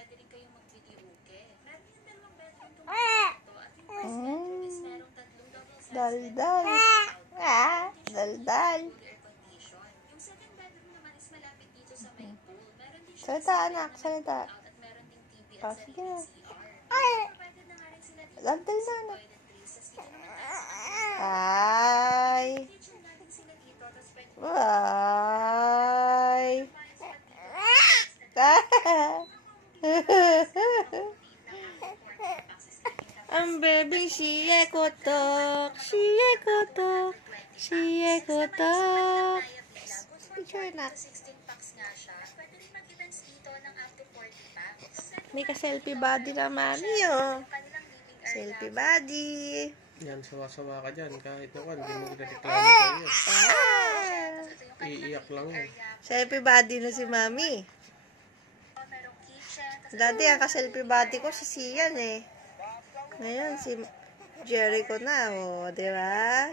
pwede rin kayong mag-videoke. Meron yung 2 bedroom itong ito. At yung first bedroom is merong 3 double-sized Daldal. Daldal. Yung second bedroom naman is malapit dito sa may pool. Meron din siya Salita, anak. Salita. at meron ding TV at Sige sariling na. CR. Provided na nga rin sila dito. Daldal na, anak. Toilet trees. Tapos dito naman Ay. kitchen natin sila dito. Tapos pwede Ay. Ang baby, siya kotok. Siya kotok. Siya kotok. Picture na. 16 packs nga siya. Pwede rin mag-events dito ng up to 40 packs. May ka-selfie body na mami, oh. Selfie body. Yan, sawa-sawa ka dyan. Kahit naman, hindi mo reklamo sa'yo. Iiyak lang yun. Selfie body na si mami. Dati ang ka-selfie body ko si Sian eh. Ngayon si Jericho na, oh, di ba?